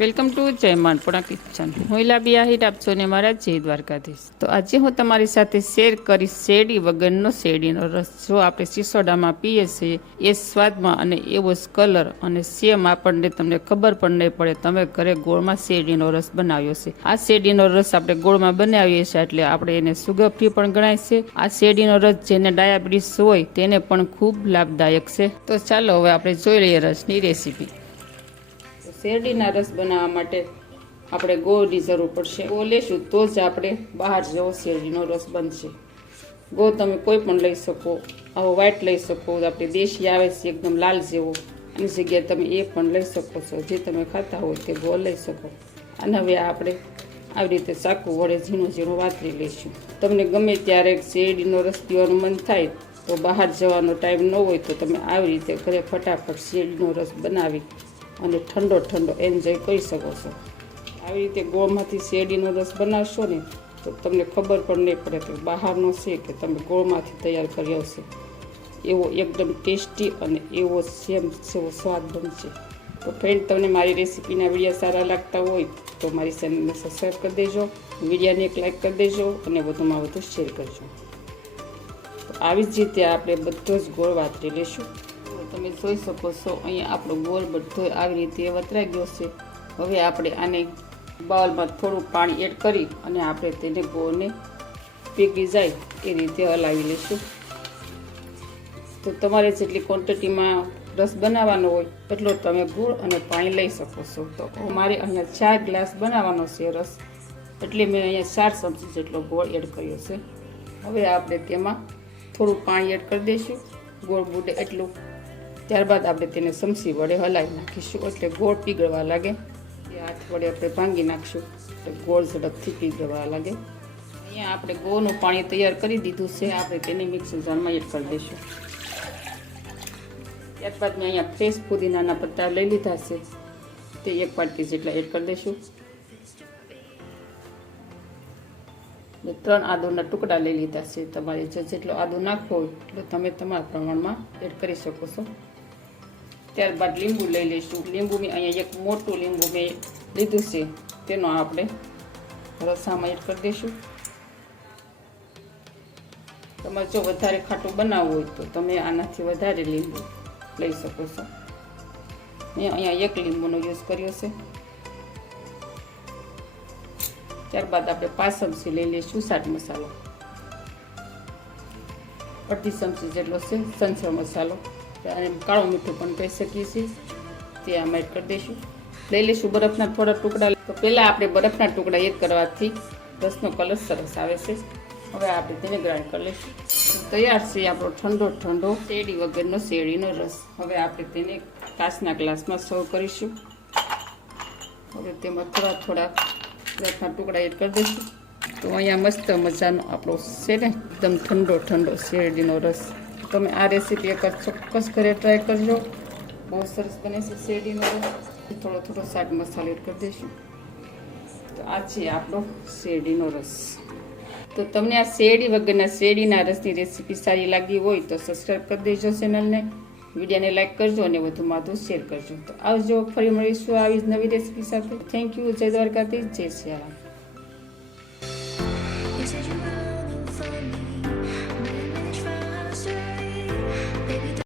Welcome to જય Manpura kitchen. હું ઇલાબી આહિર, આપ છો ને મારા જય દ્વારકાધીશ. તો આજે હું તમારી સાથે શેર કરીશ શેરડી વગરનો શેરડીનો રસ. જો આપણે સિસોડામાં પીએ છીએ એ સ્વાદમાં અને એવો જ કલર અને સેમ આપણને તમને ખબર પણ નહીં પડે તમે ઘરે ગોળમાં શેરડીનો રસ બનાવ્યો છે. આ શેરડીનો રસ આપણે ગોળમાં બનાવીએ છીએ એટલે આપણે એને સુગર ફ્રી પણ ગણાય છે. આ શેરડીનો રસ જેને ડાયાબિટીસ હોય તેને પણ ખૂબ લાભદાયક છે. તો ચાલો હવે આપણે જોઈ લઈએ રસની રેસીપી. શેરડીના રસ બનાવવા માટે આપણે ગોળની જરૂર પડશે. ગોળ લેશું તો જ આપણે બહાર જેવો શેરડીનો રસ બનશે. ગોળ તમે કોઈ પણ લઈ શકો, આવો વ્હાઈટ લઈ શકો, આપણે દેશી આવે છે એકદમ લાલ જેવો, એની જગ્યાએ તમે એ પણ લઈ શકો છો. જે તમે ખાતા હોય તે ગોળ લઈ શકો. અને હવે આપણે આવી રીતે ચાકુ વડે ઝીણું ઝીણું વાતરી લઈશું. તમને ગમે ત્યારે શેરડીનો રસ પીવાનું મન થાય તો બહાર જવાનો ટાઈમ ન હોય તો તમે આવી રીતે ઘરે ફટાફટ શેરડીનો રસ બનાવી અને ઠંડો ઠંડો એન્જોય કરી શકો છો. આવી રીતે ગોળમાંથી શેરડીનો રસ બનાવશો ને તો તમને ખબર પણ નહીં પડે કે બહારનો છે કે તમે ગોળમાંથી તૈયાર કર્યો છે. એવો એકદમ ટેસ્ટી અને એવો સેમ જેવો સ્વાદ બનશે. તો ફ્રેન્ડ, તમને મારી રેસીપીના વિડીયો સારા લાગતા હોય તો મારી ચેનલને સબસ્ક્રાઈબ કરી દેજો, વિડીયોને એક લાઈક કરી દેજો અને વધુમાં વધુ શેર કરજો. તો આવી જ રીતે આપણે બધો જ ગોળ વાતરી લઈશું. તમે જોઈ શકો છો અહીંયા આપણો ગોળ બધો આવી રીતે વતરાઈ ગયો છે. હવે આપણે આને બાઉલમાં થોડું પાણી એડ કરી અને આપણે તેને ગોળને પીગળી જાય એ રીતે હલાવી લઈશું. તો તમારે જેટલી ક્વોન્ટિટીમાં રસ બનાવવાનો હોય એટલો તમે ગોળ અને પાણી લઈ શકો છો. તો મારે અહીંયા 4 ગ્લાસ બનાવવાનો છે રસ, એટલે મેં અહીંયા 4 ચમચી જેટલો ગોળ એડ કર્યો છે. હવે આપણે તેમાં થોડું પાણી એડ કરી દઈશું, ગોળ બુડે એટલું. ત્યારબાદ આપણે તેને ચમચી વડે હલાવી નાખીશું એટલે ગોળ પીગળવા લાગે. એ હાથ વડે આપણે ભાંગી નાખીશું એટલે ગોળ ઝડપથી પીગળવા લાગે. અહીંયા આપણે ગોળનું પાણી તૈયાર કરી દીધું છે. આપણે તેને મિક્સર જારમાં એડ કરી દઈશું. ત્યારબાદ મેં અહીંયા ફ્રેશ પુદીનાના પત્તા લઈ લીધા છે, તે 1 વાટકી જેટલા એડ કરી દઈશું. 3 આદુના ટુકડા લઈ લીધા છે. તમારે જેટલો આદુ નાખવો હોય એટલો તમે તમારા પ્રમાણમાં એડ કરી શકો છો. ત્યારબાદ લીંબુ લઈ લઈશું. લીંબુ મેં અહીંયા એક મોટું લીંબુ મેં લીધું છે, તેનો આપણે રસામાં એડ કરી દઈશું. તમારે જો વધારે ખાટું બનાવવું હોય તો તમે આનાથી વધારે લીંબુ લઈ શકો છો. મેં અહીંયા 1 લીંબુનો યુઝ કર્યો છે. ત્યારબાદ આપણે 5 ચમચી લઈ લઈશું ચાટ મસાલો, અડધી ચમચી જેટલો છે સંચળ મસાલો, અને કાળું મીઠું પણ કહી શકીએ છીએ, તે આમાં એડ કરી દઈશું. લઈ લઈશું બરફના થોડા ટુકડા. તો પહેલાં આપણે બરફના ટુકડા એડ કરવાથી રસનો કલર સરસ આવે છે. હવે આપણે તેને ગ્રાઇન્ડ કરી લઈશું. તૈયાર છે આપણો ઠંડો ઠંડો શેરડી વગરનો શેરડીનો રસ. હવે આપણે તેને કાચના ગ્લાસમાં સર્વ કરીશું. હવે તેમાં થોડા થોડા બરફના ટુકડા એડ કરી દઈશું. તો અહીંયા મસ્ત મજાનો આપણો છે ને એકદમ ઠંડો ઠંડો શેરડીનો રસ. તમે આ રેસીપી એક ચોક્કસ ઘરે ટ્રાય કરજો, બહુ સરસ બને છે શેરડીનો રસ. થોડો થોડો ચાટ મસાલો એડ કરી દઈશું. તો આ છે આપણો શેરડીનો રસ. તો તમને આ શેરડી વગરના શેરડીના રસની રેસીપી સારી લાગી હોય તો સબસ્ક્રાઈબ કરી દેજો ચેનલને, વિડીયોને લાઈક કરજો અને વધુમાં વધુ શેર કરજો. તો આવજો, ફરી મળીશું આવી જ નવી રેસીપી સાથે. Thank you. જય દ્વારકાધીશ, જય સિયારામ.